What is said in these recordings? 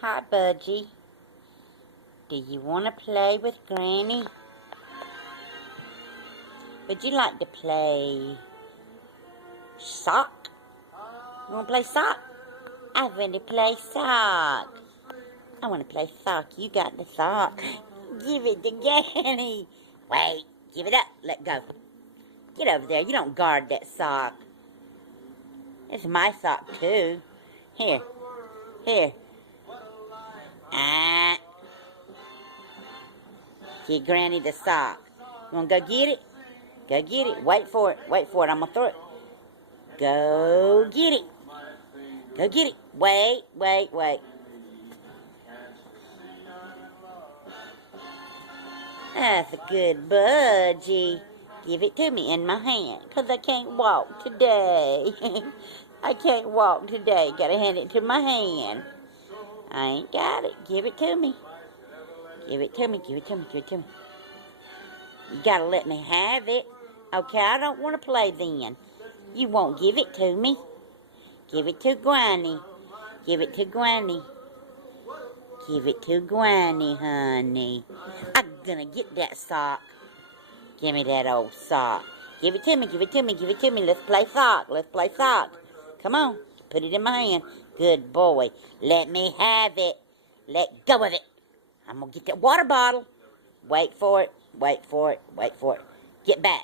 Hi, Budgie. Do you want to play with Granny? Would you like to play sock? You want to play sock? I want to play sock. I want to play sock. You got the sock. Give it to Granny. Wait. Give it up. Let go. Get over there. You don't guard that sock. It's my sock, too. Here. Here. Give Granny the sock. You want to go get it? Go get it. Wait for it. Wait for it. I'm going to throw it. Go get it. Go get it. Wait, wait, wait. That's a good budgie. Give it to me in my hand, because I can't walk today. I can't walk today. Got to hand it to my hand. I ain't got it. Give it to me. Give it to me. Give it to me. Give it to me. You got to let me have it. Okay, I don't want to play then. You won't give it to me. Give it to Granny. Give it to Granny. Give it to Granny, honey. I'm gonna get that sock. Give me that old sock. Give it to me, give it to me, give it to me. Let's play sock. Let's play sock. Come on. Put it in my hand. Good boy. Let me have it. Let go of it. I'm gonna get that water bottle. Wait for it. Wait for it. Wait for it. Get back.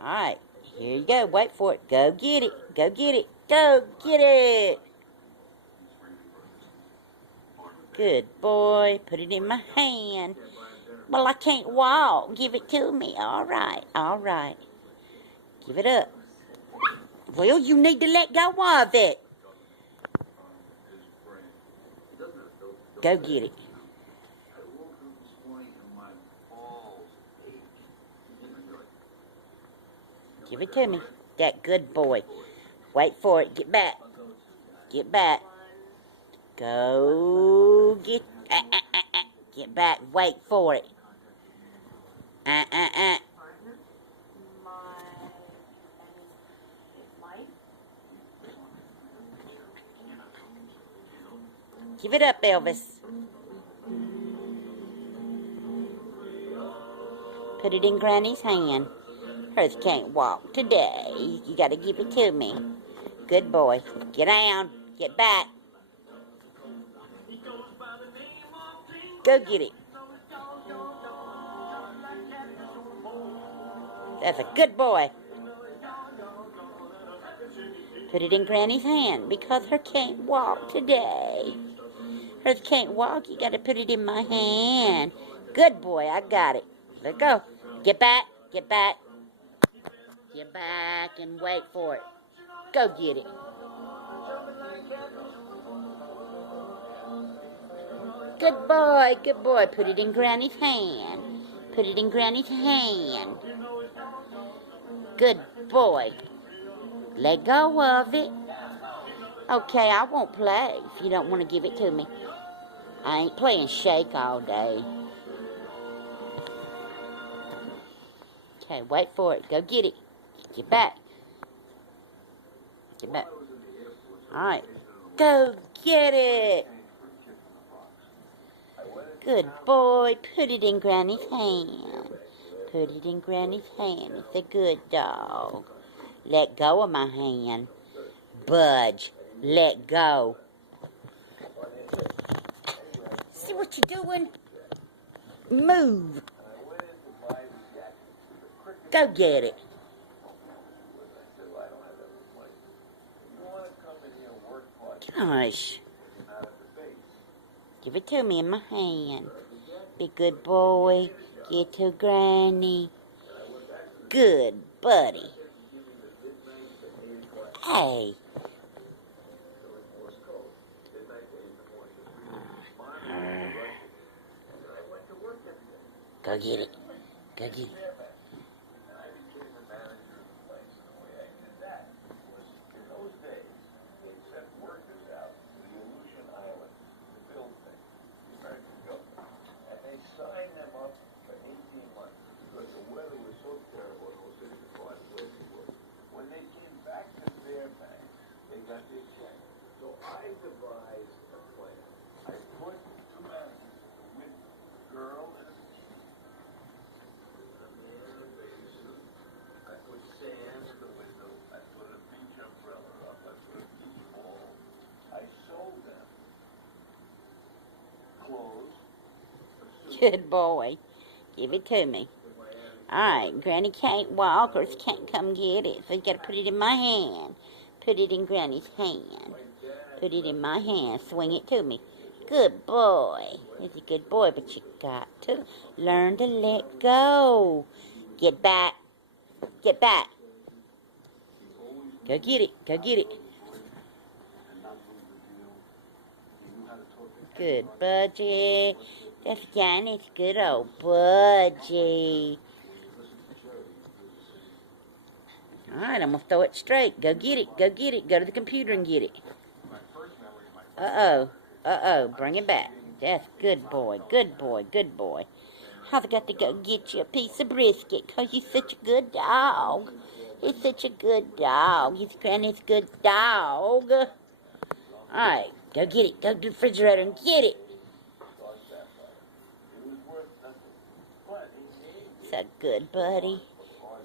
Alright. Here you go. Wait for it. Go get it. Go get it. Go get it. Good boy. Put it in my hand. Well, I can't walk. Give it to me. All right. All right. Give it up. Well, you need to let go of it. Go get it. Give it to me. That good boy. Wait for it. Get back. Get back. Go get... Get back. Wait for it. Give it up, Elvis. Put it in Granny's hand. Hers can't walk today. You gotta give it to me. Good boy. Get down. Get back. Go get it. That's a good boy. Put it in Granny's hand because her can't walk today. Hers can't walk. You got to put it in my hand. Good boy. I got it. Let go. Get back. Get back. Get back and wait for it. Go get it. Good boy. Good boy. Put it in Granny's hand. Put it in Granny's hand. Good boy. Let go of it. Okay, I won't play if you don't want to give it to me. I ain't playing shake all day. Okay, wait for it. Go get it. Get back. Get back. Alright. Go get it. Good boy. Put it in Granny's hand. Put it in Granny's hand. It's a good dog. Let go of my hand. Budge. Let go. See what you're doing? Move. Go get it. Gosh. Give it to me in my hand. Be a good boy. Get to Granny. Good buddy. Hey. Go get it. Go get it. devised a plan. I put two magnets in the window, a girl and a bikini. A man in a bathing suit. I put sand in the window. I put a beach umbrella up. I put a beach ball. I sold them clothes. Good boy. Give it to me. Alright, Granny can't walk or can't come get it, so you gotta put it in my hand. Put it in Granny's hand. Put it in my hand. Swing it to me. Good boy. He's a good boy, but you got to learn to let go. Get back. Get back. Go get it. Go get it. Good, Budgie. That's Granny's good old Budgie. Alright, I'm going to throw it straight. Go get it. Go get it. Go to the computer and get it. Uh-oh. Uh-oh. Bring it back. That's good boy. Good boy. Good boy. I've got to go get you a piece of brisket because you're such a good dog. He's such a good dog. He's Granny's good dog. Alright. Go get it. Go to the refrigerator and get it. So good, buddy.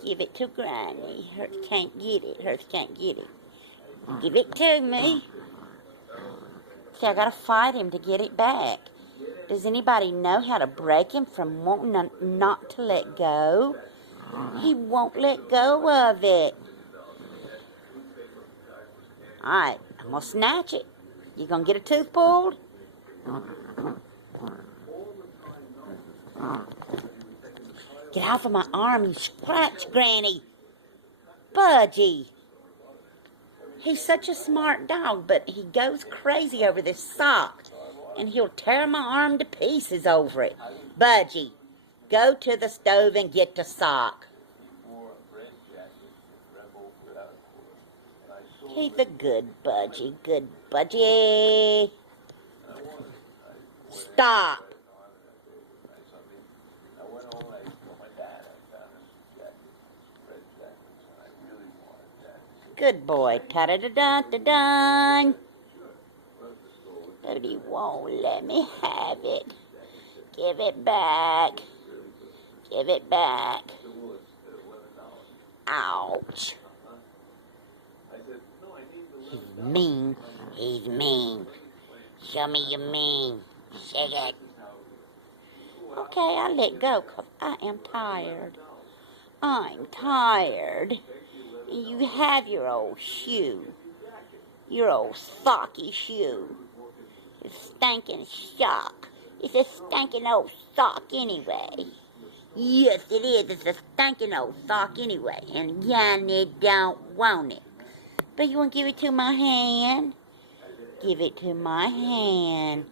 Give it to Granny. Hers can't get it. Hers can't get it. Give it to me. See, I gotta fight him to get it back. Does anybody know how to break him from wanting not to let go? He won't let go of it. Alright, I'm gonna snatch it. You gonna get a tooth pulled? Get off of my arm, you scratch, Granny. Budgie. He's such a smart dog, but he goes crazy over this sock. And he'll tear my arm to pieces over it. Budgie, go to the stove and get the sock. He's a good Budgie. Good Budgie. Stop. Good boy. Ta-da-da-da-da-dun. But he won't let me have it. Give it back. Give it back. Ouch. He's mean. He's mean. Show me you're mean. Shake it. Okay, I'll let go because I am tired. I'm tired. And you have your old shoe. Your old socky shoe. Your stinking sock. It's a stinking old sock anyway. Yes, it is. It's a stinking old sock anyway. And Yanni don't want it. But you want to give it to my hand? Give it to my hand.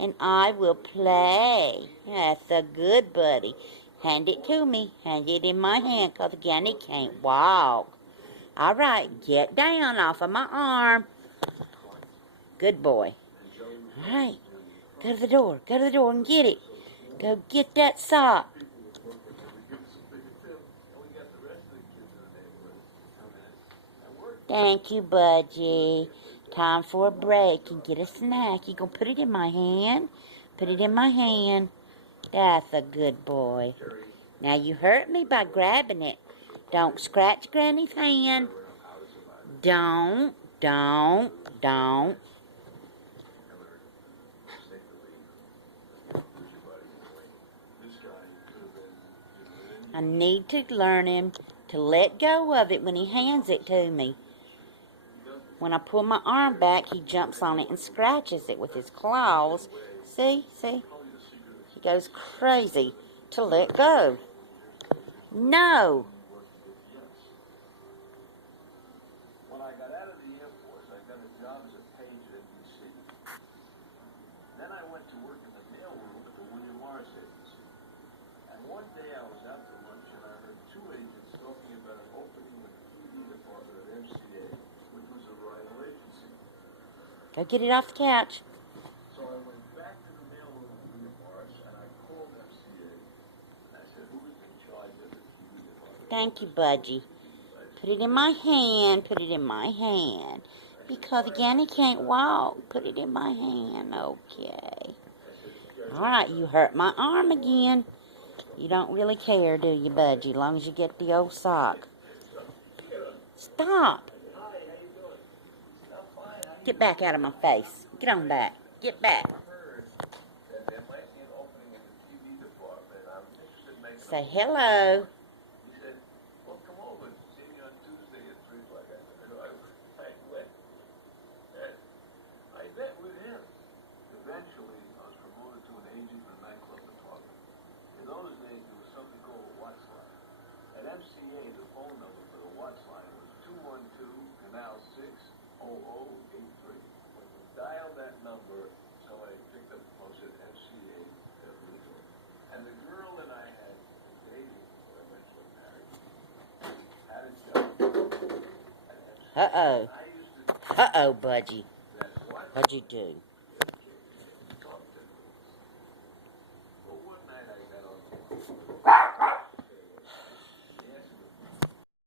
And I will play. That's a good buddy. Hand it to me. Hand it in my hand because Yanni can't walk. All right, get down off of my arm. Good boy. All right, go to the door. Go to the door and get it. Go get that sock. Thank you, Budgie. Time for a break and get a snack. You gonna put it in my hand? Put it in my hand. That's a good boy. Now you hurt me by grabbing it. Don't scratch Granny's hand. Don't. I need to learn him to let go of it when he hands it to me. When I pull my arm back, he jumps on it and scratches it with his claws. See? He goes crazy to let go. No. When I got out of the Air Force, I got a job as a page at NBC. Then I went to work in the mailroom at the William Morris Agency. And one day I was out for lunch and I heard two agents talking about an opening in the TV department at MCA, which was a rival agency. Go get it off the couch. So I went back to the mailroom at William Morris and I called MCA. And I said, who is in charge of the TV department? Thank you, Budgie. Put it in my hand. Put it in my hand. Because again, he can't walk. Put it in my hand. Okay. Alright, you hurt my arm again. You don't really care, do you, Budgie? As long as you get the old sock. Stop. Get back out of my face. Get on back. Get back. Say hello. He said, well, come over and see me on Tuesday at 3 o'clock. I said, I went. And I met with him. Eventually, I was promoted to an agent in a nightclub department. In those days, there was something called a watch line. At MCA, the phone number for the watch line was 212-Canal 6-0083. When you dialed that number, somebody picked up the phone and said MCA, legal. And the girl that I had dated, who I eventually married, had a job. Uh-oh. I used to Uh-oh, Budgie. that watch What'd you do?